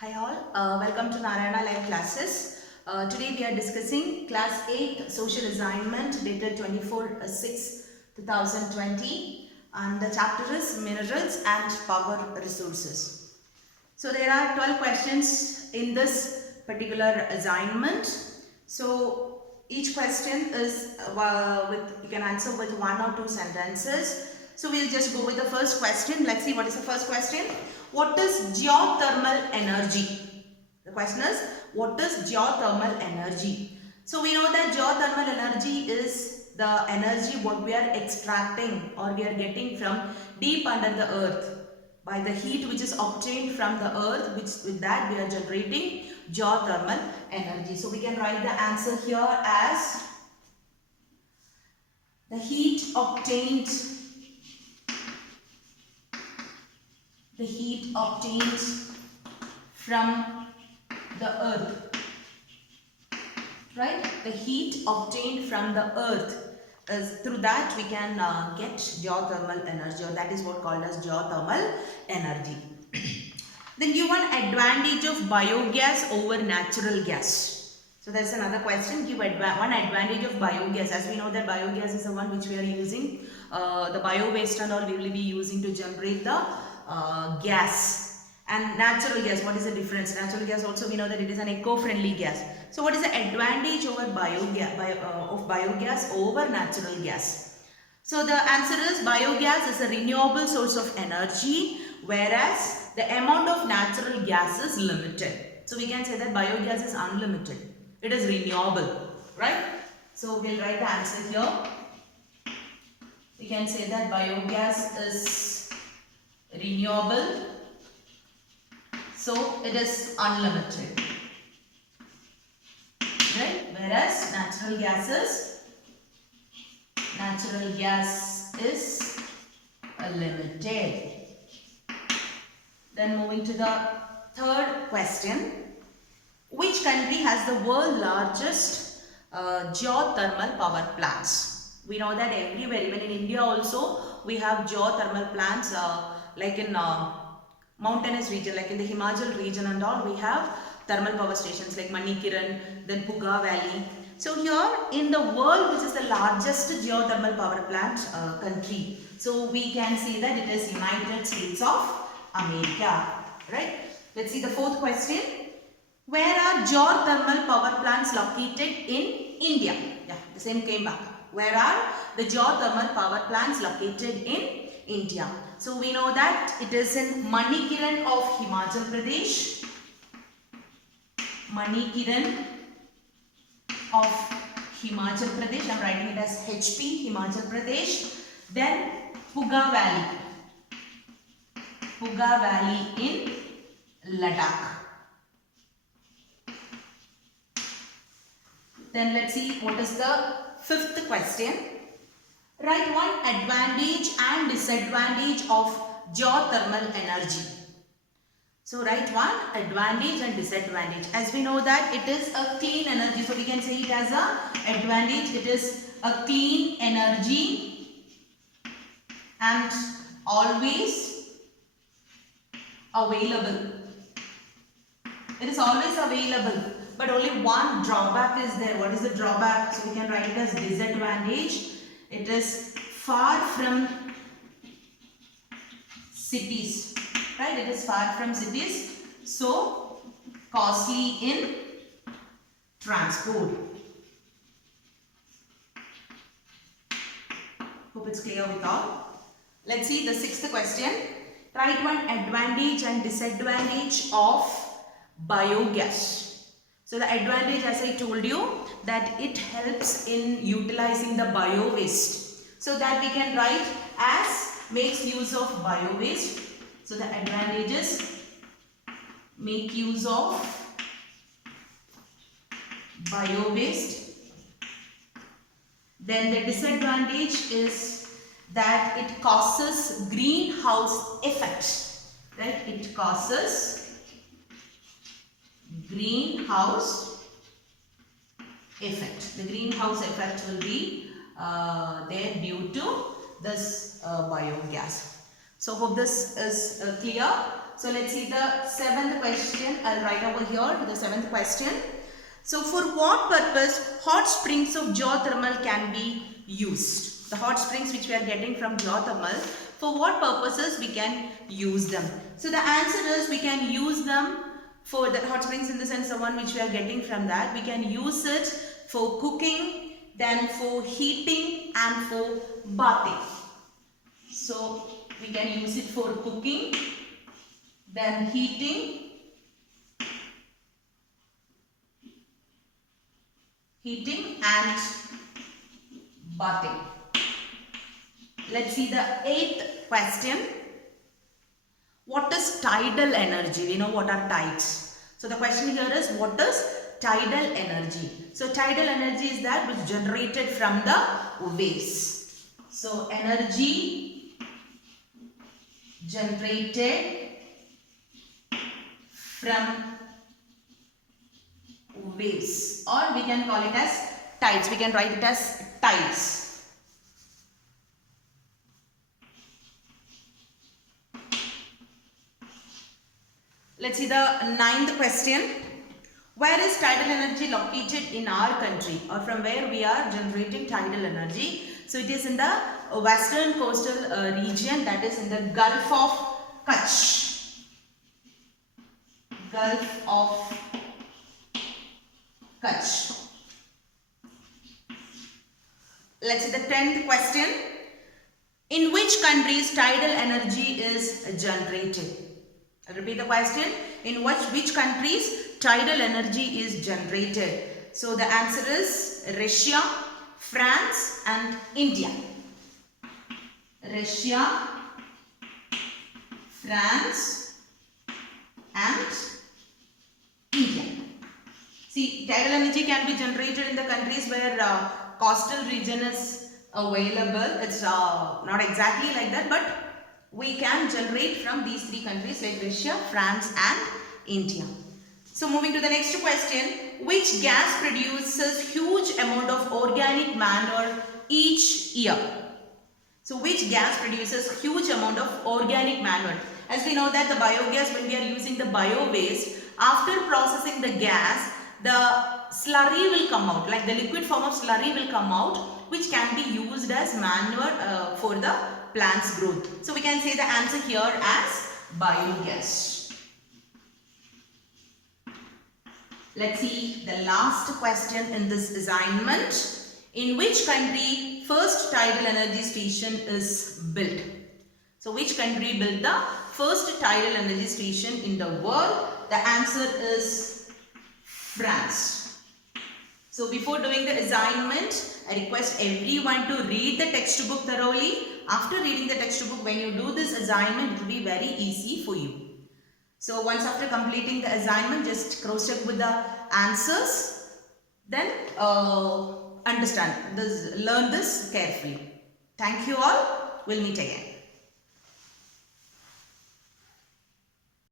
Hi all, welcome to Narayana Live Classes. Today we are discussing Class 8 Social Assignment dated 24/6/2020 and the chapter is Minerals and Power Resources. So there are 12 questions in this particular assignment. So each question is you can answer with one or two sentences. So we'll just go with the first question. Let's see what is the first question. What is geothermal energy? The question is, what is geothermal energy? So we know that geothermal energy is the energy what we are extracting or we are getting from deep under the earth by the heat which is obtained from the earth, which with that we are generating geothermal energy. So we can write the answer here as the heat obtained from the earth, right? The heat obtained from the earth, through that we can get geothermal energy, or that is what called as geothermal energy. Then give one advantage of biogas over natural gas. So that's another question. Give one advantage of biogas. As we know that biogas is the one which we are using, the bio waste and all we will be using to generate the gas. And natural gas, what is the difference? Natural gas also we know that it is an eco-friendly gas. So what is the advantage over biogas over natural gas? So the answer is biogas is a renewable source of energy, whereas the amount of natural gas is limited. So we can say that biogas is unlimited. It is renewable, right? So we'll write the answer here. We can say that biogas is renewable, so it is unlimited, right? Whereas natural gas is limited. Then moving to the third question. Which country has the world's largest geothermal power plants? We know that everywhere, even in India also, we have geothermal plants like in mountainous region, like in the Himachal region and all, we have thermal power stations like Manikiran, then Puga Valley. So here in the world, which is the largest geothermal power plant country? So we can see that it is United States of America, right? Let's see the fourth question. Where are geothermal power plants located in India? Yeah, the same came back. Where are the geothermal power plants located in India? So we know that it is in Manikiran of Himachal Pradesh. Manikiran of Himachal Pradesh. I am writing it as HP, Himachal Pradesh. Then Puga Valley. Puga Valley in Ladakh. Then let's see what is the fifth question. Write one advantage and disadvantage of geothermal energy. So write one advantage and disadvantage. As we know that it is a clean energy, so we can say it as a advantage. It is a clean energy and always available. It is always available, but only one drawback is there. What is the drawback? So we can write it as disadvantage. It is far from cities, right? It is far from cities, so costly in transport. Hope it's clear with all. Let's see the sixth question. Write one advantage and disadvantage of biogas. So the advantage, as I told you, that it helps in utilizing the bio waste. So that we can write as makes use of bio waste. So the advantages: make use of bio waste. Then the disadvantage is that it causes greenhouse effect, right? It causes greenhouse effect. The greenhouse effect will be there due to this biogas. So hope this is clear. So let's see the 7th question. I'll write over here the 7th question. So for what purpose hot springs of geothermal can be used? The hot springs which we are getting from geothermal, for what purposes we can use them? So the answer is we can use them for the hot springs, in the sense the one which we are getting from that. We can use it for cooking, then for heating and for bathing. So we can use it for cooking, then heating and bathing. Let's see the 8th question. What is tidal energy? We know what are tides. So the question here is, what is tidal energy? So tidal energy is that which is generated from the waves. So energy generated from waves, or we can call it as tides. We can write it as tides. Let's see the 9th question. Where is tidal energy located in our country, or from where we are generating tidal energy? So it is in the western coastal region, that is in the Gulf of Kutch. Gulf of Kutch. Let's see the 10th question. In which countries tidal energy is generated? I'll repeat the question. In which countries tidal energy is generated? So the answer is Russia, France and India. Russia, France and India. See, tidal energy can be generated in the countries where coastal region is available. It's not exactly like that, but we can generate from these 3 countries like Russia, France and India. So moving to the next question. Which gas produces huge amount of organic manure each year? So which gas produces huge amount of organic manure? As we know that the biogas, when we are using the bio waste, after processing the gas, the slurry will come out, like the liquid form of slurry will come out, which can be used as manure for the plant's growth. So we can say the answer here as biogas. Let's see the last question in this assignment. In which country first tidal energy station is built? So which country built the first tidal energy station in the world? The answer is France. So before doing the assignment, I request everyone to read the textbook thoroughly. After reading the textbook, when you do this assignment, it will be very easy for you. So once after completing the assignment, just cross-check with the answers. Then understand this, learn this carefully. Thank you all. We'll meet again.